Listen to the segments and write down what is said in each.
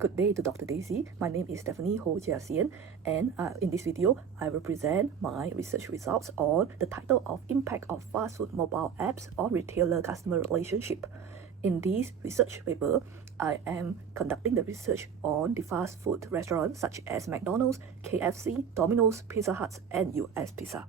Good day to Dr. Daisy. My name is Stephanie Ho Jia Xian, and in this video, I will present my research results on the title of Impact of Fast Food Mobile Apps on Retailer-Customer Relationship. In this research paper, I am conducting the research on the fast food restaurants such as McDonald's, KFC, Domino's, Pizza Hut, and US Pizza.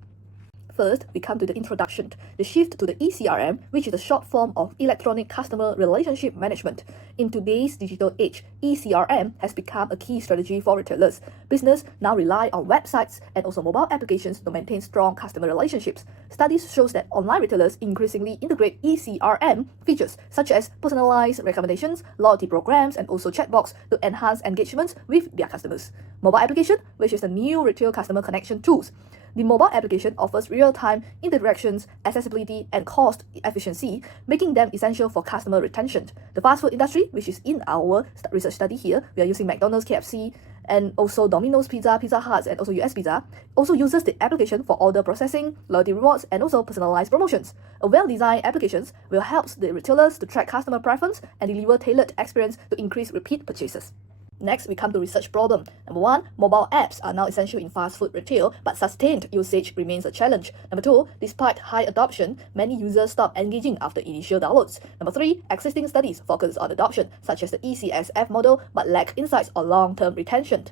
First, we come to the introduction, the shift to the ECRM, which is the short form of Electronic Customer Relationship Management. In today's digital age, ECRM has become a key strategy for retailers. Business now rely on websites and also mobile applications to maintain strong customer relationships. Studies shows that online retailers increasingly integrate ECRM features such as personalized recommendations, loyalty programs, and also chatbots to enhance engagements with their customers. Mobile application, which is the new retail customer connection tools. The mobile application offers real-time interactions, accessibility, and cost efficiency, making them essential for customer retention. The fast food industry, which is in our research study here, we are using McDonald's, KFC, and also Domino's Pizza, Pizza Hut, and also US Pizza, also uses the application for order processing, loyalty rewards, and also personalized promotions. A well-designed applications will help the retailers to track customer preference and deliver tailored experience to increase repeat purchases. Next, we come to research problem. Number 1, mobile apps are now essential in fast food retail, but sustained usage remains a challenge. Number 2, despite high adoption, many users stop engaging after initial downloads. Number 3, existing studies focus on adoption, such as the ECSF model, but lack insights on long-term retention.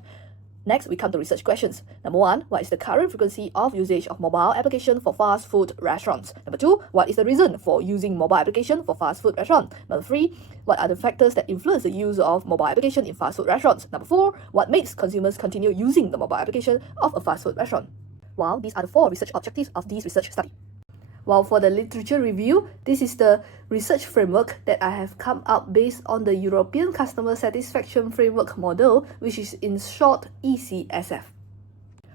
Next, we come to research questions. Number 1, what is the current frequency of usage of mobile application for fast food restaurants? Number 2, what is the reason for using mobile application for fast food restaurant? Number 3, what are the factors that influence the use of mobile application in fast food restaurants? Number 4, what makes consumers continue using the mobile application of a fast food restaurant? Well, these are the 4 research objectives of this research study. While for the literature review, this is the research framework that I have come up based on the European Customer Satisfaction Framework model, which is in short ECSF.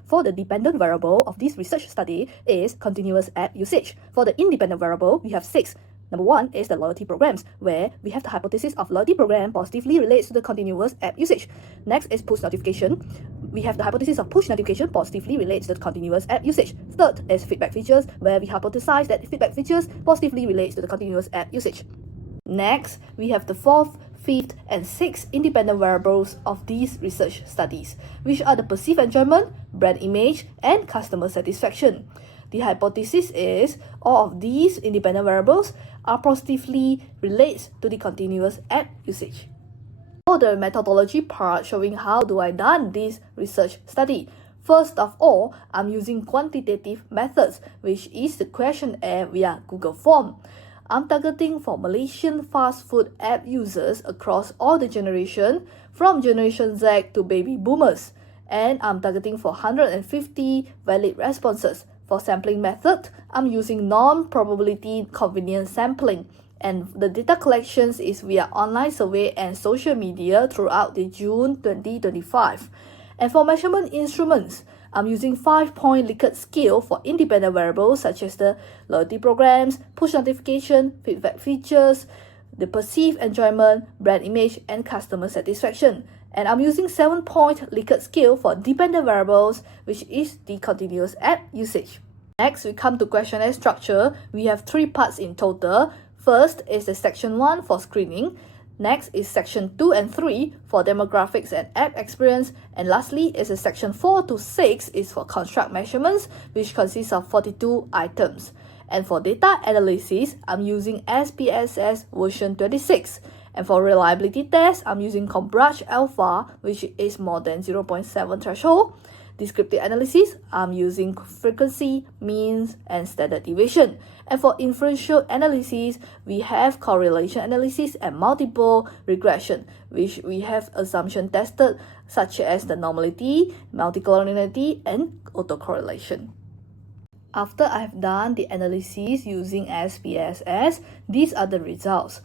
For the dependent variable of this research study is continuous app usage. For the independent variable, we have 6. Number 1 is the loyalty programs, where we have the hypothesis of loyalty program positively relates to the continuous app usage. Next is push notification. We have the hypothesis of push notification positively relates to the continuous app usage. Third is feedback features, where we hypothesize that feedback features positively relates to the continuous app usage. Next, we have the 4th, 5th, and 6th independent variables of these research studies, which are the perceived enjoyment, brand image, and customer satisfaction. The hypothesis is all of these independent variables are positively relates to the continuous app usage. For the methodology part showing how do I done this research study. First of all, I'm using quantitative methods, which is the questionnaire via Google Form. I'm targeting for Malaysian fast food app users across all the generation, from Generation Z to baby boomers. And I'm targeting for 150 valid responses. For sampling method, I'm using non-probability convenience sampling. And the data collections is via online survey and social media throughout the June 2025. And for measurement instruments, I'm using 5-point Likert scale for independent variables such as the loyalty programs, push notification, feedback features, the perceived enjoyment, brand image, and customer satisfaction. And I'm using 7-point Likert scale for dependent variables, which is the continuous app usage. Next, we come to questionnaire structure. We have 3 parts in total. First is the section 1 for screening. Next is section 2 and 3 for demographics and app experience. And lastly is the section 4 to 6 is for construct measurements, which consists of 42 items. And for data analysis, I'm using SPSS version 26. And for reliability test, I'm using Compraj Alpha, which is more than 0.7 threshold. Descriptive analysis, I'm using frequency, means, and standard deviation. And for inferential analysis, we have correlation analysis and multiple regression, which we have assumption tested, such as the normality, multicollinearity, and autocorrelation. After I've done the analysis using SPSS, these are the results,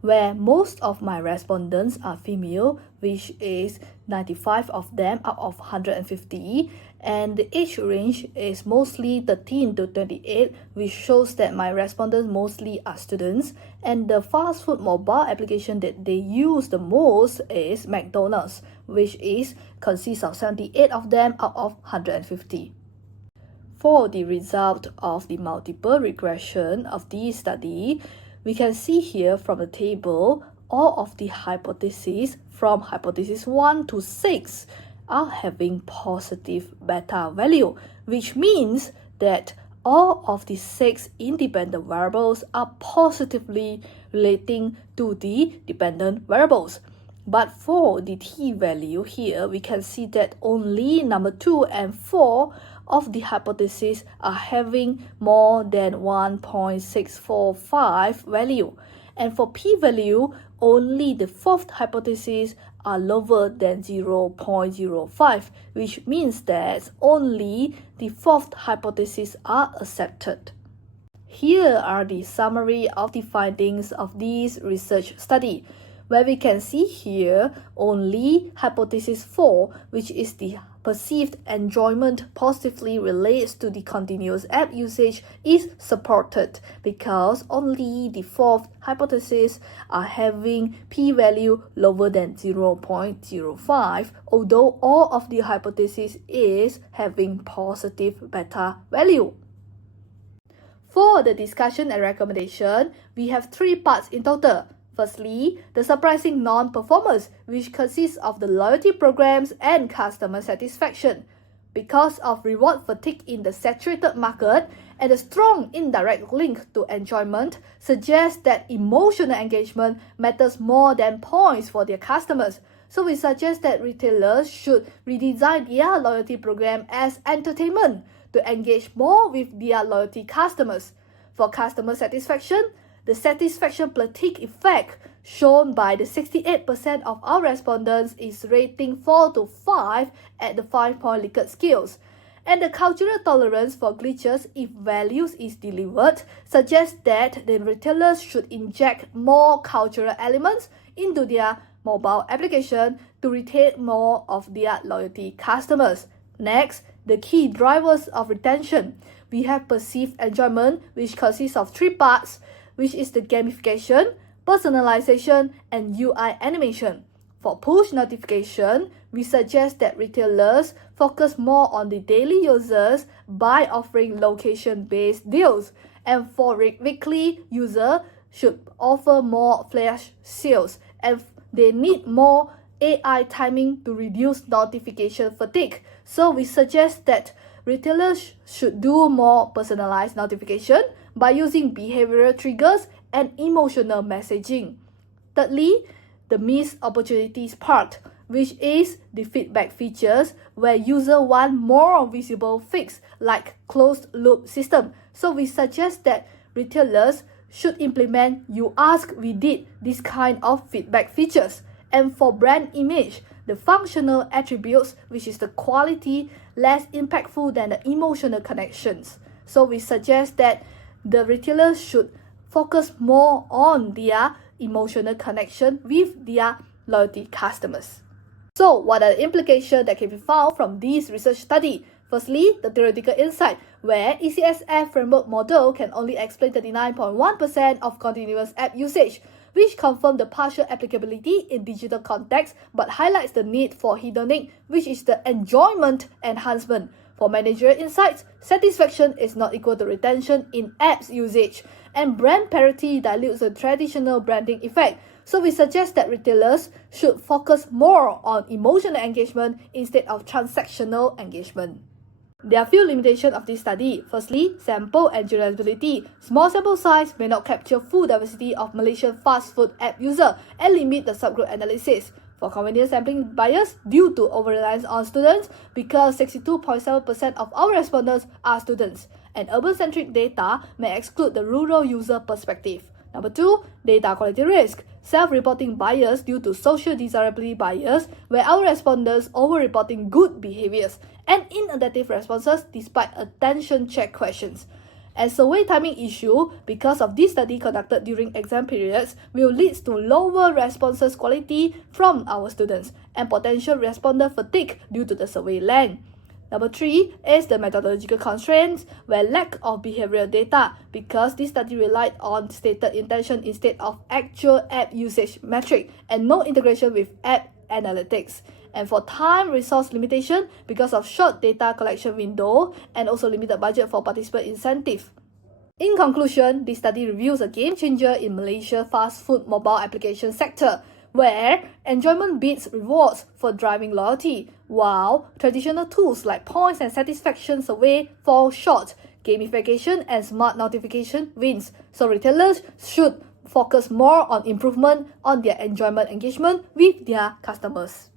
where most of my respondents are female, which is 95 of them out of 150, and the age range is mostly 13 to 28, which shows that my respondents mostly are students, and the fast food mobile application that they use the most is McDonald's, which consists of 78 of them out of 150. For the result of the multiple regression of this study, we can see here from the table, all of the hypotheses from hypothesis 1 to 6 are having positive beta value, which means that all of the 6 independent variables are positively relating to the dependent variables. But for the t-value here, we can see that only number 2 and 4 of the hypotheses are having more than 1.645 value. And for p-value, only the 4th hypothesis are lower than 0.05, which means that only the 4th hypothesis are accepted. Here are the summary of the findings of this research study, where we can see here only hypothesis 4, which is the perceived enjoyment positively relates to the continuous app usage, is supported because only the 4th hypothesis are having p-value lower than 0.05, although all of the hypothesis is having positive beta value. For the discussion and recommendation, we have 3 parts in total. Firstly, the surprising non-performance, which consists of the loyalty programs and customer satisfaction. Because of reward fatigue in the saturated market and a strong indirect link to enjoyment suggests that emotional engagement matters more than points for their customers. So we suggest that retailers should redesign their loyalty program as entertainment to engage more with their loyalty customers. For customer satisfaction, the satisfaction fatigue effect shown by the 68% of our respondents is rating 4 to 5 at the 5-point Likert scales. And the cultural tolerance for glitches if values is delivered suggests that the retailers should inject more cultural elements into their mobile application to retain more of their loyalty customers. Next, the key drivers of retention. We have perceived enjoyment, which consists of 3 parts, which is the gamification, personalization, and UI animation. For push notification, we suggest that retailers focus more on the daily users by offering location-based deals, and for weekly user should offer more flash sales, and they need more AI timing to reduce notification fatigue. So we suggest that retailers should do more personalized notification by using behavioral triggers and emotional messaging. Thirdly, the missed opportunities part, which is the feedback features where users want more visible fix like closed loop system. So we suggest that retailers should implement "you ask, we did" this kind of feedback features. And for brand image, the functional attributes, which is the quality, less impactful than the emotional connections. So we suggest that the retailers should focus more on their emotional connection with their loyalty customers. So what are the implications that can be found from this research study? Firstly, the theoretical insight, where ECSF framework model can only explain 39.1% of continuous app usage, which confirms the partial applicability in digital context but highlights the need for hedonic, which is the enjoyment enhancement. For managerial insights, satisfaction is not equal to retention in apps usage, and brand parity dilutes the traditional branding effect. So we suggest that retailers should focus more on emotional engagement instead of transactional engagement. There are few limitations of this study. Firstly, sample and generalizability. Small sample size may not capture full diversity of Malaysian fast food app user and limit the subgroup analysis. For convenience sampling bias due to over-reliance on students because 62.7% of our respondents are students, and urban-centric data may exclude the rural user perspective. Number 2, data quality risk. Self-reporting bias due to social desirability bias, where our respondents over-reporting good behaviors and inadaptive responses despite attention check questions. And survey timing issue, because of this study conducted during exam periods, will lead to lower responses quality from our students and potential responder fatigue due to the survey length. Number 3 is the methodological constraints, where lack of behavioral data, because this study relied on stated intention instead of actual app usage metric, and no integration with app analytics. And for time resource limitation, because of short data collection window and also limited budget for participant incentive. In conclusion, this study reveals a game changer in Malaysia's fast food mobile application sector, where enjoyment beats rewards for driving loyalty, while traditional tools like points and satisfaction survey fall short. Gamification and smart notification wins, so retailers should focus more on improvement on their enjoyment engagement with their customers.